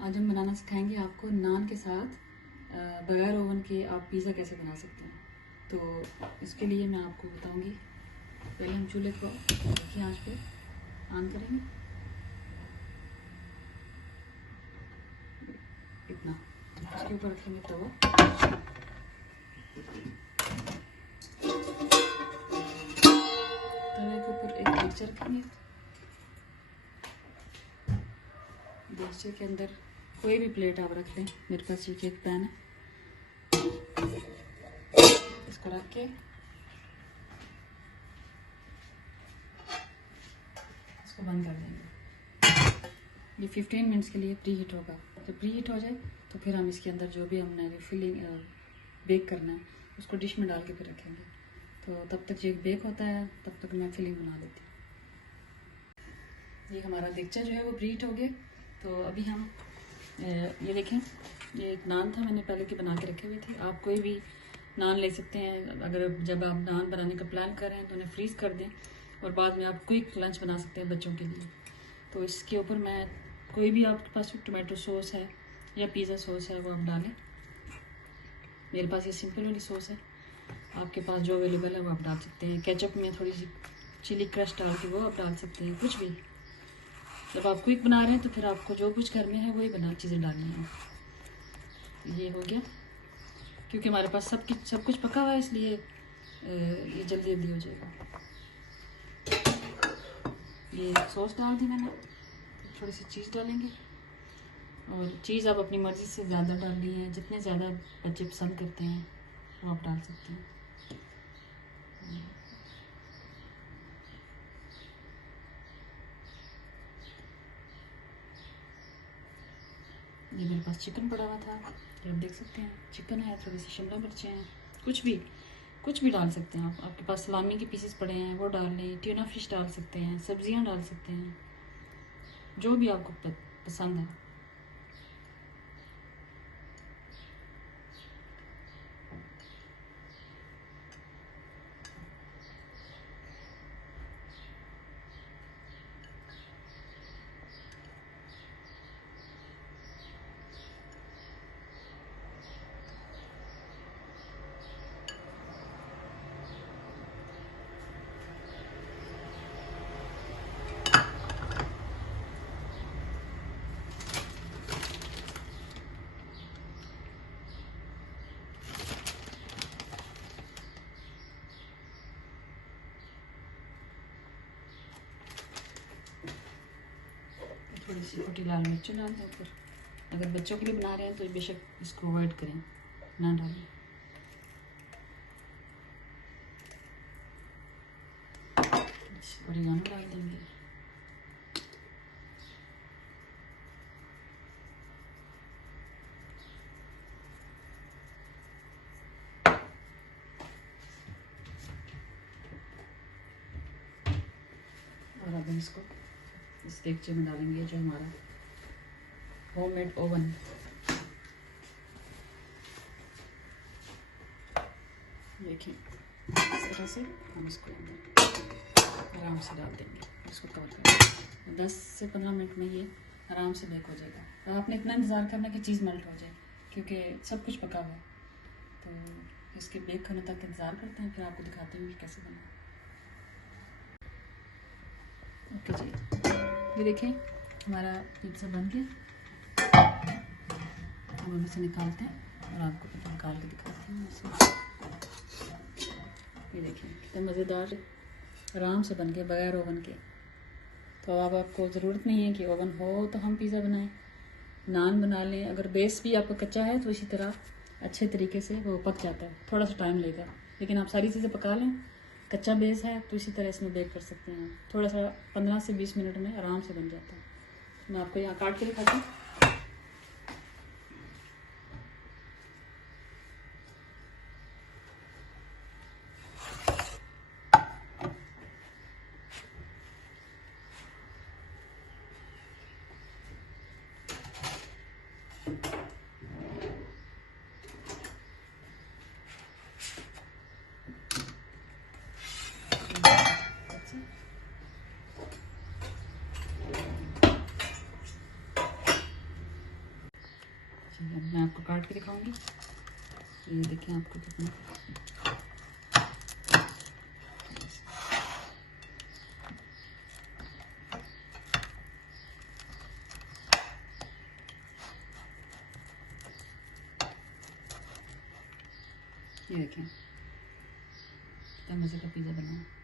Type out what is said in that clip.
आज हम बनाना सिखाएंगे आपको नान के साथ बगैर ओवन के आप पिज़्ज़ा कैसे बना सकते हैं। तो इसके लिए मैं आपको बताऊंगी। पहले हम चूल्हे को देखिए आंच पे ऑन करेंगे, इतना। उसके ऊपर रखेंगे तवा, तवे के ऊपर एक मिक्सचर रखेंगे। मिक्सचर के अंदर कोई भी प्लेट आप रख लें, मेरे पास ये केक पैन है, इसको रख के इसको बंद कर देंगे। ये 15 मिनट्स के लिए प्री हीट होगा। जब प्री हीट हो जाए तो फिर हम इसके अंदर जो भी हमने फिलिंग बेक करना है उसको डिश में डाल के फिर रखेंगे। तो तब तक ये बेक होता है, तब तक मैं फिलिंग बना लेती हूँ। ये हमारा देगचा जो है वो प्री हीट हो गया। तो अभी हम ये देखें, ये एक नान था, मैंने पहले की बना के रखे हुए थे। आप कोई भी नान ले सकते हैं। अगर जब आप नान बनाने का प्लान कर रहे हैं तो उन्हें फ्रीज़ कर दें और बाद में आप क्विक लंच बना सकते हैं बच्चों के लिए। तो इसके ऊपर मैं कोई भी आपके पास टोमेटो सॉस है या पिज़्ज़ा सॉस है वो आप डालें। मेरे पास ये सिंपल वाली सॉस है, आपके पास जो अवेलेबल है वो आप डाल सकते हैं। केचप में थोड़ी सी चिली क्रश डाल के वो आप डाल सकते हैं, कुछ भी। जब आप क्विक बना रहे हैं तो फिर आपको जो कुछ घर में है वही चीज़ें डालनी है। ये हो गया, क्योंकि हमारे पास सब कुछ पका हुआ है, इसलिए ये जल्दी हो जाएगा। ये सॉस डाल दी मैंने, थोड़ी सी चीज़ डालेंगे। और चीज़ आप अपनी मर्ज़ी से ज़्यादा डाल ली है, जितने ज़्यादा बच्चे पसंद करते हैं वो आप डाल सकते हैं। ये मेरे पास चिकन पड़ा हुआ था, ये आप देख सकते हैं। चिकन है, थोड़ी सी शिमला मिर्चें हैं, कुछ भी डाल सकते हैं आप। आपके पास सलामी के पीसेस पड़े हैं वो डाल लें, ट्यूना फिश डाल सकते हैं, सब्जियां डाल सकते हैं, जो भी आपको पसंद है। थोड़ी सी कुटी लाल मिर्च डाल दें ऊपर। अगर बच्चों के लिए बना रहे हैं तो बेशक इसको अवॉइड करें, ना डालें। ओरिगानो डाल देंगे। और अब इसको इस देगचे में डालेंगे, जो हमारा होममेड ओवन है। देखिए इस तरह से हम इसको आराम से डाल देंगे, इसको कवर करेंगे। 10 से 15 मिनट में ये आराम से बेक हो जाएगा। आपने इतना इंतज़ार करना कि चीज़ मेल्ट हो जाए, क्योंकि सब कुछ पका हुआ है। तो इसके बेक होने तक इंतज़ार करते हैं, फिर आपको दिखाते हैं कि कैसे बना। ओके जी, ये देखें हमारा पिज़्ज़ा बन गया। हम इसे निकालते हैं और आपको फिर निकाल के दिखाते हैं इसे। ये देखिए कितना मज़ेदार, आराम से बन गए बगैर ओवन के। तो अब आपको ज़रूरत नहीं है कि ओवन हो तो हम पिज़्ज़ा बनाएं। नान बना लें, अगर बेस भी आपका कच्चा है तो इसी तरह अच्छे तरीके से वो पक जाता है। थोड़ा सा टाइम लेगा, लेकिन आप सारी चीज़ें पका लें। कच्चा बेस है तो इसी तरह इसमें बेक कर सकते हैं। थोड़ा सा 15 से 20 मिनट में आराम से बन जाता है। मैं आपको यहाँ काट के दिखाती हूँ। के दिखाऊंगी। ये देखें आपको कितना ये देखें कितना मज़े का पिज़्ज़ा बना है।